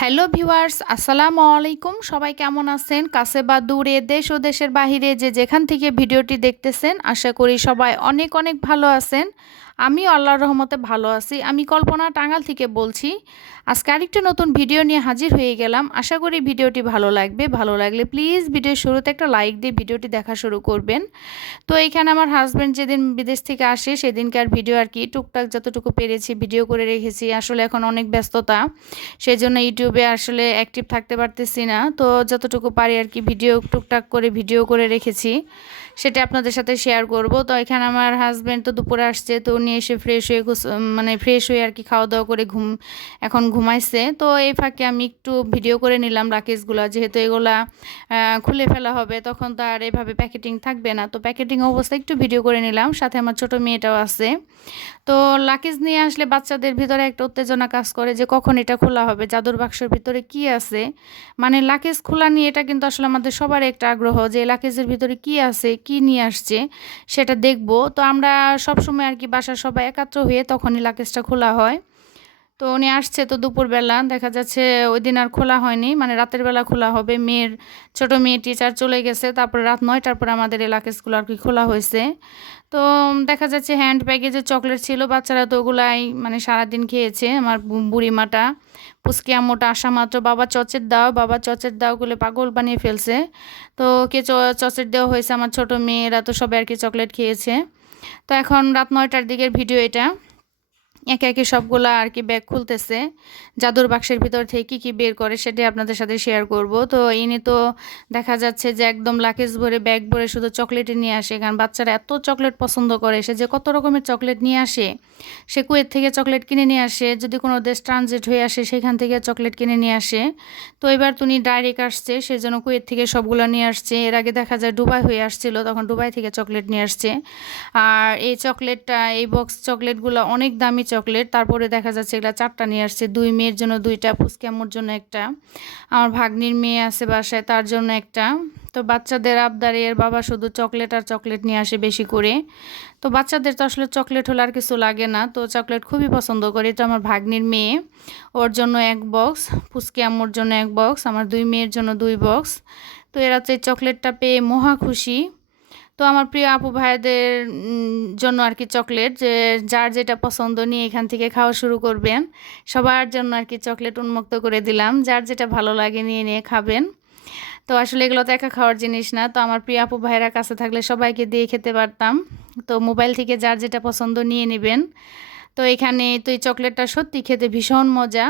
Hello viewers, আসসালামু আলাইকুম। সবাই কেমন আছেন? কাছে বা দূরে, দেশ ও দেশের বাহিরে যে যেখান থেকে ভিডিওটি দেখতেছেন, আশা করি সবাই অনেক অনেক ভালো আছেন। আমিও আল্লাহর রহমতে ভালো আছি। আমি কল্পনা টাঙ্গাল থেকে বলছি, আজকে আরেকটি নতুন ভিডিও নিয়ে হাজির হয়ে গেলাম। আশা করি ভিডিওটি ভালো লাগবে। ভালো লাগলে প্লিজ ভিডিওর শুরুতে একটা লাইক দিয়ে ভিডিওটি দেখা শুরু করবেন। তো এইখানে আমার হাজব্যান্ড যেদিন বিদেশ থেকে আসে, সেদিনকার ভিডিও আর কি টুকটাক যতটুকু পেরেছি, ভিডিও করে রেখেছি। আসলে এখন অনেক ব্যস্ততা সেই জন্য ইউটিউবে আসলে অ্যাক্টিভ থাকতে পারতেছি না। তো যতটুকু পারি আর কি ভিডিও টুকটাক করে ভিডিও করে রেখেছি। সেটা আপনাদের সাথে শেয়ার করব। তো এখানে আমার হাজব্যান্ড তো দুপুরে আসছে, তো উনি এসে ফ্রেশ হয়ে মানে ফ্রেশ হয়ে আর কি খাওয়া দাওয়া করে ঘুম এখন ঘুমাইছে। তো এই ফাঁকে আমি একটু ভিডিও করে নিলাম রাকেশগুলো, যেহেতু এগুলা খুলে ফেলা হবে, তখন তো আর এভাবে প্যাকেটিং থাকবে না। তো প্যাকেটিং অবস্থায় একটু ভিডিও করে নিলাম, সাথে আমার ছোট মেয়েটাও আছে। তো লাকেজ নিয়ে আসলে বাচ্চাদের ভিতরে একটা উত্তেজনা কাজ করে যে কখন এটা খোলা হবে, জাদুর বাক্সের ভিতরে কি আছে? মানে লাকেজ খোলা নিয়ে এটা কিন্তু আসলে আমাদের সবার একটা আগ্রহ যে লাকেজের ভিতরে কি আছে কি নিয়ে আসছে সেটা দেখব। তো আমরা সব সময় আর কি বাসার সবাই একাত্র হয়ে তখনই লাকেজটা খোলা হয়। তো উনি আসছে তো দুপুরবেলা। দেখা যাচ্ছে ওই দিন আর খোলা হয়নি মানে রাতের বেলা খোলা হবে। মেয়ের, ছোট মেয়ে টিচার চলে গেছে, তারপরে রাত নয়টার পর আমাদের এলাকা স্কুল আর কি খোলা হয়েছে। তো দেখা যাচ্ছে হ্যান্ড ব্যাগে যে চকলেট ছিল, বাচ্চারা তো ওগুলাই মানে সারাদিন খেয়েছে, আমার বুড়িমাটা। পুচকি আম্মুটা আসা মাত্র, বাবা চচের দাও, বাবা চচের দাও গুলো পাগল বানিয়ে ফেলছে। তো কে চচের দেওয়া হয়েছে আমার ছোট মেয়েরা তো সবাই আর কি চকলেট খেয়েছে। তো এখন রাত নয়টার দিকের ভিডিও এটা। একে একে সবগুলো আর কি ব্যাগ খুলতেছে। জাদুর বাক্সের ভিতর থেকে কী কী বের করে সেটাই আপনাদের সাথে শেয়ার করব। তো ইনি তো দেখা যাচ্ছে যে একদম লাকেজ ভরে ব্যাগ ভরে শুধু চকলেটে নিয়ে আসে। কারণ বাচ্চারা এত চকলেট পছন্দ করে, সে যে কত রকমের চকলেট নিয়ে আসে, সে কুয়েত থেকে চকলেট কিনে নিয়ে আসে। যদি কোনো দেশ ট্রানজিট হয়ে আসে, সেখান থেকে চকলেট কিনে নিয়ে আসে। তো এবার তুমি ডাইরেক্ট আসছে সেজন্য কুয়েত থেকে সবগুলো নিয়ে আসছে। এর আগে দেখা যায় দুবাই হয়ে আসছিল, তখন দুবাই থেকে চকলেট নিয়ে আসছে। আর এই চকলেটটা এই বক্স চকলেটগুলো অনেক দামি চকলেট তারপরে দেখা যাচ্ছে এগুলো চারটা নিয়ে আসছে। দুই মেয়ের জন্য দুইটা পুচকামোর জন্য একটা। আমার ভাগ্নির মেয়ে আছে বাসায়, তার জন্য একটা। তো বাচ্চাদের আবদারে এর বাবা শুধু চকলেট আর চকলেট নিয়ে আসে বেশি করে। তো বাচ্চাদের তো আসলে চকলেট হলে আর কিছু লাগে না। তো চকলেট খুবই পছন্দ করে। তো আমার ভাগ্নির মেয়ে। ওর জন্য এক বক্স পুচকি আম্মুর জন্য এক বক্স, আমার দুই মেয়ের জন্য দুই বক্স। তো এরা তো এই চকলেটটা পেয়ে মহা খুশি। তো আমার প্রিয় আপু ভাইদের জন্য আর কি চকলেট যে যার যেটা পছন্দ নিয়ে এখান থেকে খাওয়া শুরু করবেন। সবার জন্য আর কি চকলেট উন্মুক্ত করে দিলাম। যার যেটা ভালো লাগে নিয়ে নিয়ে খাবেন। তো আসলে এগুলো তো একা খাওয়ার জিনিস না। তো আমার প্রিয় আপু ভাইয়েরা কাছে থাকলে সবাইকে দিয়ে খেতে পারতাম। তো মোবাইল থেকে যার যেটা পছন্দ নিয়ে নেবেন। তো এখানে তো এই চকলেটটা সত্যি খেতে ভীষণ মজা।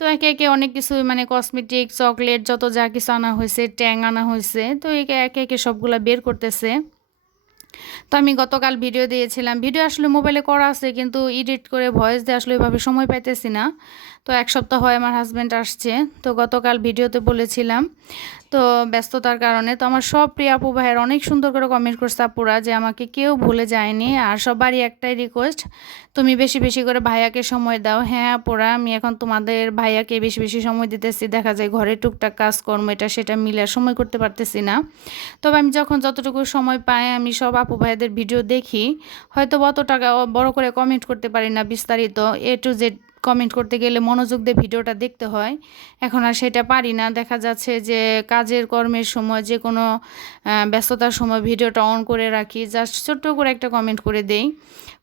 তো একে একে অনেক কিছু মানে কসমেটিক চকলেট যত যা কিছু আনা হয়েছে, ট্যাং আনা হয়েছে, তো একে একে একে সবগুলো বের করতেছে। তো আমি গতকাল ভিডিও দিয়েছিলাম। ভিডিও আসলে মোবাইলে করা আছে, কিন্তু এডিট করে ভয়েস দিয়ে আসলে ওইভাবে সময় পাইতেছি না। তো এক সপ্তাহ হয় আমার হাজব্যান্ড আসছে। তো গতকাল ভিডিওতে বলেছিলাম, তো ব্যস্ততার কারণে। তো আমার সব প্রিয় আপু ভাইয়ের অনেক সুন্দর করে কমেন্ট করছে আপুরা যে আমাকে কেউ ভুলে যায়নি। আর সবারই একটাই রিকোয়েস্ট তুমি বেশি বেশি করে ভাইয়াকে সময় দাও। হ্যাঁ আপুরা, আমি এখন তোমাদের ভাইয়াকে বেশি বেশি সময় দিতেছি। দেখা যায় ঘরে টুকটাক কাজকর্ম, এটা সেটা মিলে সময় করতে পারতেছি না। তবে আমি যখন যতটুকু সময় পাই, আমি সব আপু ভাইয়াদের ভিডিও দেখি। হয়তো অত টাকা বড় করে কমেন্ট করতে পারি না বিস্তারিত। এ টু জেড কমেন্ট করতে গেলে মনোযোগ দিয়ে ভিডিওটা দেখতে হয়। এখন আর সেটা পারি না। দেখা যাচ্ছে যে কাজের কর্মের সময় যে কোনো ব্যস্ততার সময় ভিডিওটা অন করে রাখি। জাস্ট ছোট্ট করে একটা কমেন্ট করে দেই।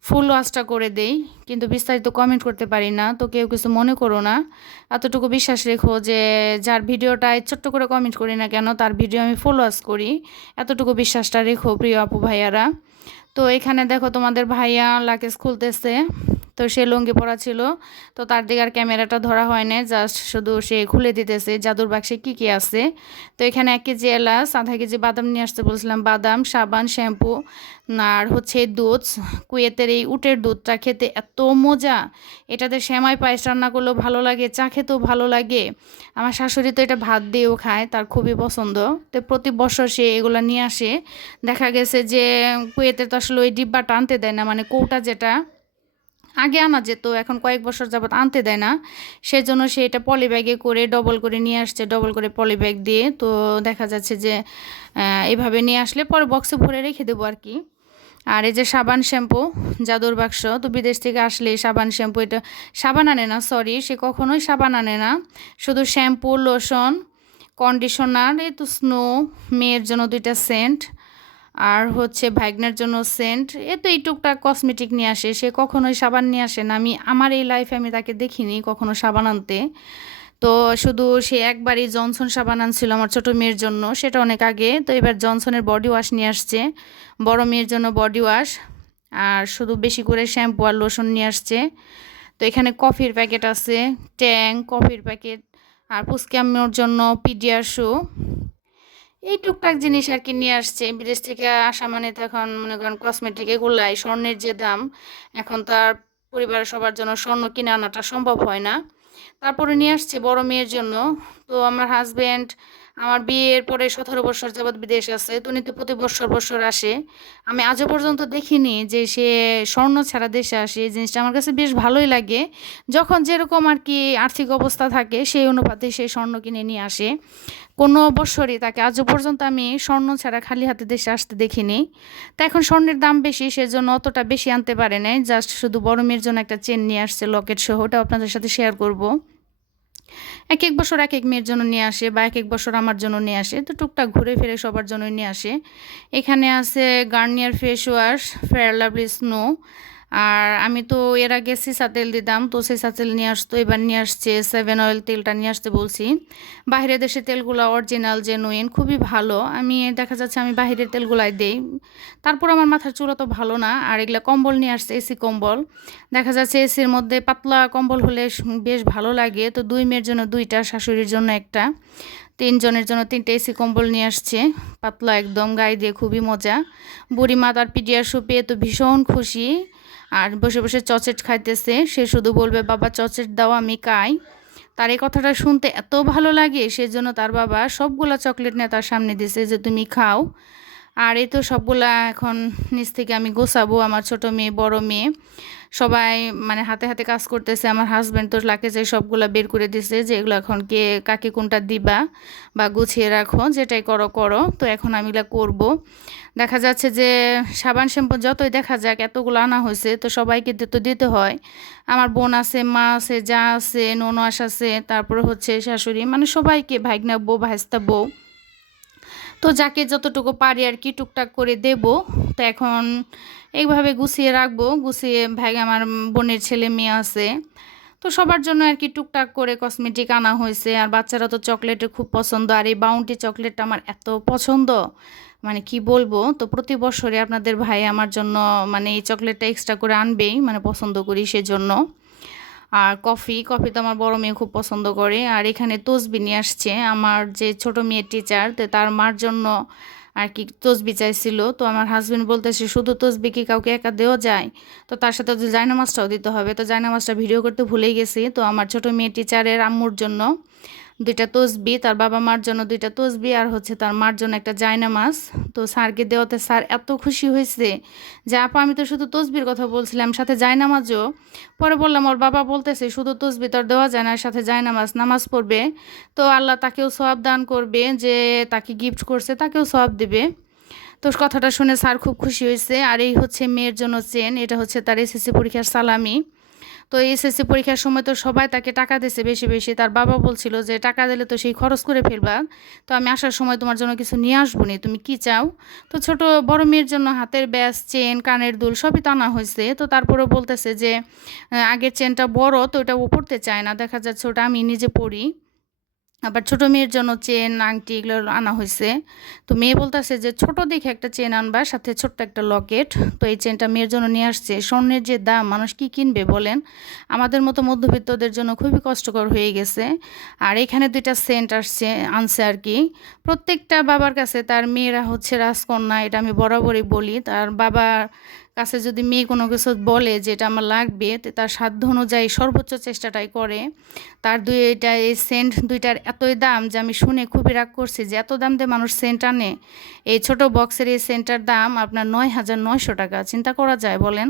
ফুল ওয়াশটা করে দেই। কিন্তু বিস্তারিত কমেন্ট করতে পারি না। তো কেউ কিছু মনে করো না। এতটুকু বিশ্বাস রেখো যে যার ভিডিওটায় ছোট্ট করে কমেন্ট করি না কেন, তার ভিডিও আমি ফুল ওয়াশ করি। এতটুকু বিশ্বাসটা রেখো প্রিয় আপু ভাইয়ারা। তো এখানে দেখো তোমাদের ভাইয়া লাকেজ খুলতেছে। তো সে লুঙ্গি পরা ছিল। তো তার দিকে আর ক্যামেরাটা ধরা হয় না জাস্ট শুধু সে খুলে দিতেছে জাদুর বাক্সে কী কী আছে। তো এখানে এক কেজি এলাচ, আধা কেজি বাদাম নিয়ে আসতে বলছিলাম, বাদাম, সাবান, শ্যাম্পু, আর হচ্ছে দুধ। কুয়েতের এই উটের দুধটা খেতে এত মজা, এটাতে শ্যামাই পায়েস রান্না করলেও ভালো লাগে, চা খেতেও ভালো লাগে। আমার শাশুড়ি তো এটা ভাত দিয়েও খায়, তার খুবই পছন্দ। তো প্রতি বছর সে এগুলো নিয়ে আসে। দেখা গেছে যে কুয়েতে তো আসলে ওই ডিব্বাটা আনতে দেয় না মানে কৌটা যেটা আগে আনা যেত এখন কয়েক বছর যাবত আনতে দেয় না, সেজন্য সে এটা পলি ব্যাগে করে ডবল করে নিয়ে আসছে ডবল করে পলি ব্যাগ দিয়ে। তো দেখা যাচ্ছে যে এভাবে নিয়ে আসলে পরে বক্সে ভরে রেখে দেবো আর কি। আর এই যে সাবান শ্যাম্পু, জাদুর বাক্স, তো বিদেশ থেকে আসলে সাবান শ্যাম্পু এটা সাবান আনে না সরি সে কখনোই সাবান আনে না। শুধু শ্যাম্পু লোশন কন্ডিশনার এই তো স্নো মেয়ের জন্য দুইটা সেন্ট আর হচ্ছে ভাইগনার জন্য সেন্ট এ তো এই টুকটাক কসমেটিক নিয়ে আসে, সে কখনোই সাবান নিয়ে আসে না। আমি, আমার এই লাইফে আমি তাকে দেখিনি কখনো সাবান আনতে। তো শুধু সে একবারই জনসন সাবান আনছিল আমার ছোটো মেয়ের জন্য, সেটা অনেক আগে। তো এবার জনসনের বডি ওয়াশ নিয়ে আসছে, বড় মেয়ের জন্য বডি ওয়াশ আর শুধু বেশি করে শ্যাম্পু আর লোশন নিয়ে আসছে। তো এখানে কফির প্যাকেট আছে ট্যাং কফির প্যাকেট আর পুস্ক্যামের জন্য পিডিয়ার শু এই টুকটাক জিনিস আর কি নিয়ে আসছে। বিদেশ থেকে আসা মানে তো এখন মনে করেন কসমেটিক এগুলাই, স্বর্ণের যে দাম, এখন তার পরিবারের সবার জন্য স্বর্ণ কিনে আনাটা সম্ভব হয় না। তারপরে নিয়ে আসছে বড় মেয়ের জন্য। তো আমার হাজব্যান্ড আমার বিয়ের পরে সতেরো বছর যাবৎ বিদেশ আছে, তো উনি তো প্রতি বছর বছর আসে। আমি আজও পর্যন্ত দেখিনি যে সে স্বর্ণ ছাড়া দেশে আসে, এই জিনিসটা আমার কাছে বেশ ভালোই লাগে। যখন যেরকম আর কি আর্থিক অবস্থা থাকে, সেই অনুপাতে সে স্বর্ণ কিনে নিয়ে আসে। কোনো বছরই তাকে আজও পর্যন্ত আমি স্বর্ণ ছাড়া খালি হাতে দেশে আসতে দেখিনি। তা এখন স্বর্ণের দাম বেশি, সেজন্য অতটা বেশি আনতে পারে নাই, জাস্ট শুধু বড় মেয়ের জন্য একটা চেন নিয়ে আসছে লকেট সহ ওটা আপনাদের সাথে শেয়ার করব। এক এক বছর এক এক মেয়ের জন্য নিয়ে আসে বা এক এক বছর আমার জন্য নিয়ে আসে। তো টুকটাক ঘুরে ফিরে সবার জন্য নিয়ে আসে। এখানে আছে Garnier face wash fair lovely snow আর আমি তো এর আগে সিসা তেল দিতাম, তো সিসা তেল নিয়ে আসতো, এবার নিয়ে আসছে সেভেন অয়েল তেলটা নিয়ে আসতে বলছি। বাইরের দেশের তেলগুলো অরিজিনাল জেনুইন খুবই ভালো। আমি দেখা যাচ্ছে আমি বাহিরের তেলগুলাই দেই। তারপর আমার মাথার চুলা তো ভালো না, আর এগুলো কম্বল নিয়ে আসছে, এসি কম্বল। দেখা যাচ্ছে এসির মধ্যে পাতলা কম্বল হলে বেশ ভালো লাগে। তো দুই মেয়ের জন্য দুইটা, শাশুড়ির জন্য একটা। তিনজনের জন্য তিনটে এসি কম্বল নিয়ে আসছে। পাতলা একদম, গায়ে দিয়ে খুবই মজা। বুড়ি মা তার পিডিয়ার সুপে তো ভীষণ খুশি। আর বসে বসে চচেট খাইতেছে। সে শুধু বলবে, বাবা চচেট দাও, আমি খাই। তার এই কথাটা শুনতে এত ভালো লাগে, সেজন্য তার বাবা সবগুলো চকলেট নিয়ে তার সামনে দিছে যে, তুমি খাও। আর এই তো সবগুলা এখন নিচ থেকে আমি গোছাবো, আমার ছোট মেয়ে, বড় মেয়ে। সবাই মানে হাতে হাতে কাজ করতেছে, আমার হাজব্যান্ড তো লাকেজে সবগুলা বের করে দিছে যে এগুলো এখন কে, কাকে কোনটা দিবা বা গুছিয়ে রাখো, যেটাই করো করো। তো এখন আমি এগুলো করব। দেখা যাচ্ছে যে সাবান শ্যাম্পু যতই দেখা যাক, এতগুলো আনা হয়েছে, তো সবাইকে তো দিতে হয়। আমার বোন আছে, মা আছে, যা আছে ননস আছে, তারপরে হচ্ছে শাশুড়ি মানে সবাইকে ভাইগনা বউ, ভাইস্তা বউ। তো যাকে যতটুকু পারি আর কি টুকটাক করে দেব। তো এখন এইভাবে গুছিয়ে রাখব। গুছিয়ে ভাই আমার বোনের ছেলে মেয়ে আছে। তো সবার জন্য আর কি টুকটাক করে কসমেটিক আনা হয়েছে। আর বাচ্চারা তো চকলেটে খুব পছন্দ। আর এই বাউন্টি চকলেটটা আমার এত পছন্দ। মানে কি বলব? তো প্রতি বছরে আপনাদের ভাই আমার জন্য মানে এই চকলেটটা এক্সট্রা করে আনবেই। মানে পছন্দ করি সেজন্য। আর কফি কফি তো আমার বড় মেয়ে খুব পছন্দ করে। আর এখানে তসবি নিয়ে আসছে আমার যে ছোট মেয়ের টিচার তো তার মার জন্য আর কি তসবি চাইছিল। তো আমার হাজব্যান্ড বলতেছে, শুধু তসবি কি কাউকে একা দেওয়া যায়? তো তার সাথে জায়নামাজটাও দিতে হবে। তো জায়নামাজটা ভিডিও করতে ভুলে গেছি। তো আমার ছোট মেয়ে টিচারের আম্মুর জন্য দুইটা তসবি, তার বাবা মার জন্য দুইটা তসবি আর হচ্ছে তার মার জন্য একটা জায়নামাজ তো স্যারকে দেওয়াতে স্যার এত খুশি হয়েছে যে, আপা, আমি তো শুধু তসবির কথা বলছিলাম, সাথে জায়নামাজও পরে বললাম, ওর বাবা বলতেছে শুধু তসবি তোর দেওয়া যায় না সাথে জায়নামাজ নামাজ পড়বে। তো আল্লাহ তাকেও সব দান করবে যে, তাকে গিফট করছে, তাকেও সব দেবে। তো কথাটা শুনে স্যার খুব খুশি হয়েছে। আর এই হচ্ছে মেয়ের জন্য চেন, এটা হচ্ছে তার এসএসসি পরীক্ষার সালামি। তো এসএসসি পরীক্ষার সময় তো সবাই তাকে টাকা দিয়েছে বেশি বেশি। তার বাবা বলছিল যে, টাকা দিলে তো সেই খরচ করে ফেলবা। তো আমি আসার সময় তোমার জন্য কিছু নিয়ে আসব নি, তুমি কি চাও? তো ছোট বড় মেয়ের জন্য হাতের ব্যাস, চেন, কানের দুল সবই তো আনা হয়েছে। তো তারপরে বলতেছে যে আগের চেনটা বড়, তো ওটা ও পড়তে চায় না। দেখা যাচ্ছে ওটা আমি নিজে পড়ি। আবার ছোট মেয়ের জন্য চেন, আংটি এগুলো আনা হয়েছে। তো মেয়ে বলতেছে যে, ছোট দেখে একটা চেন আনবা, সাথে ছোট্ট একটা লকেট। তো এই চেনটা মেয়ের জন্য নিয়ে আসছে। স্বর্ণের যে দাম, মানুষ কি কিনবে বলেন? আমাদের মতো মধ্যবিত্তদের জন্য খুবই কষ্টকর হয়ে গেছে। আর এখানে দুইটা সেন্ট আসছে, আনছে আর কি। প্রত্যেকটা বাবার কাছে তার মেয়েরা হচ্ছে রাজকন্যা, এটা আমি বরাবরই বলি। তার বাবার কাছে যদি মেয়ে কোনো কিছু বলে যে এটা আমার লাগবে তার সাধ্য অনুযায়ী সর্বোচ্চ চেষ্টাটাই করে। তার দুইটা এই সেন্ট দুইটার এতই দাম যে আমি শুনে খুবই রাগ করছি যে এত দাম দিয়ে মানুষ সেন্ট আনে। এই ছোট বক্সের এই সেন্টার দাম আপনার নয় হাজার নয়শো টাকা, চিন্তা করা যায় বলেন।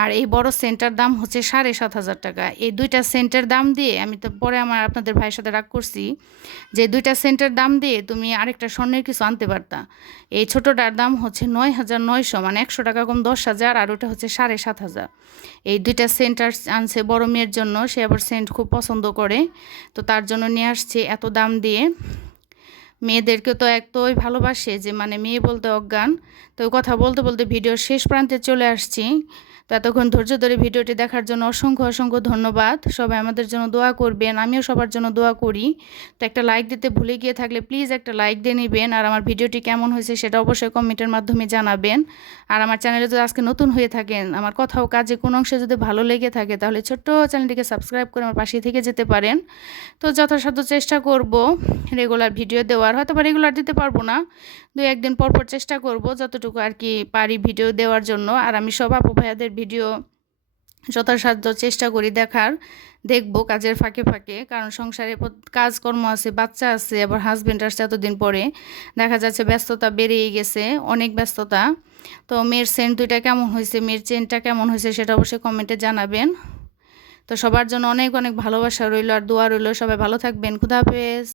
আর এই বড় সেন্টার দাম হচ্ছে সাড়ে সাত হাজার টাকা। এই দুইটা সেন্টের দাম দিয়ে আমি তো পরে আমার আপনাদের ভাইয়ের সাথে রাগ করছি যে দুইটা সেন্টের দাম দিয়ে তুমি আরেকটা স্বর্ণের কিছু আনতে পারতা। এই ছোটোটার দাম হচ্ছে নয় হাজার নয়শো মানে একশো টাকা কম দশ হাজার আর ওটা হচ্ছে সাড়ে সাত হাজার। এই দুইটা সেন্টার আনছে বড় মেয়ের জন্য, সে আবার সেন্ট খুব পছন্দ করে। তো তার জন্য নিয়ে আসছে এত দাম দিয়ে। মেয়েদেরকে তো এতই ভালোবাসে যে মানে মেয়ে বলতে অজ্ঞান। তো কথা বলতে বলতে ভিডিও শেষ প্রান্তে চলে আসছি। তো এতক্ষণ ধৈর্য ধরে ভিডিওটি দেখার জন্য অসংখ্য অসংখ্য ধন্যবাদ। সবাই আমাদের জন্য দোয়া করবেন, আমিও সবার জন্য দোয়া করি। তো একটা লাইক দিতে ভুলে গিয়ে থাকলে প্লিজ একটা লাইক দিয়ে নেবেন। আর আমার ভিডিওটি কেমন হয়েছে সেটা অবশ্যই কমেন্টের মাধ্যমে জানাবেন। আর আমার চ্যানেলে যদি আজকে নতুন হয়ে থাকেন, আমার কথাও কাজে কোনো অংশে যদি ভালো লেগে থাকে, তাহলে ছোট্ট চ্যানেলটিকে সাবস্ক্রাইব করে আমার পাশে থেকে যেতে পারেন। তো যথাসাধ্য চেষ্টা করব রেগুলার ভিডিও দেওয়ার। হয়তো বা রেগুলার দিতে পারব না। দু একদিন পর পর চেষ্টা করব যতটুকু আর কি পারি ভিডিও দেওয়ার জন্য। আর আমি সব আপু ভাইয়াদের ভিডিও যথাসাধ্য চেষ্টা করি দেখার। দেখব কাজের ফাঁকে ফাঁকে, কারণ সংসারে কাজকর্ম আছে, বাচ্চা আছে, আবার হাজব্যান্ড আসছে এতদিন পরে। দেখা যাচ্ছে ব্যস্ততা বেড়েই গেছে, অনেক ব্যস্ততা। তো মেয়ের সেন্ট দুইটা কেমন হয়েছে, মেয়ের চেনটা কেমন হয়েছে সেটা অবশ্যই কমেন্টে জানাবেন। তো সবার জন্য অনেক অনেক ভালোবাসা রইল আর দোয়া রইল, সবাই ভালো থাকবেন, খুদা হাফেজ।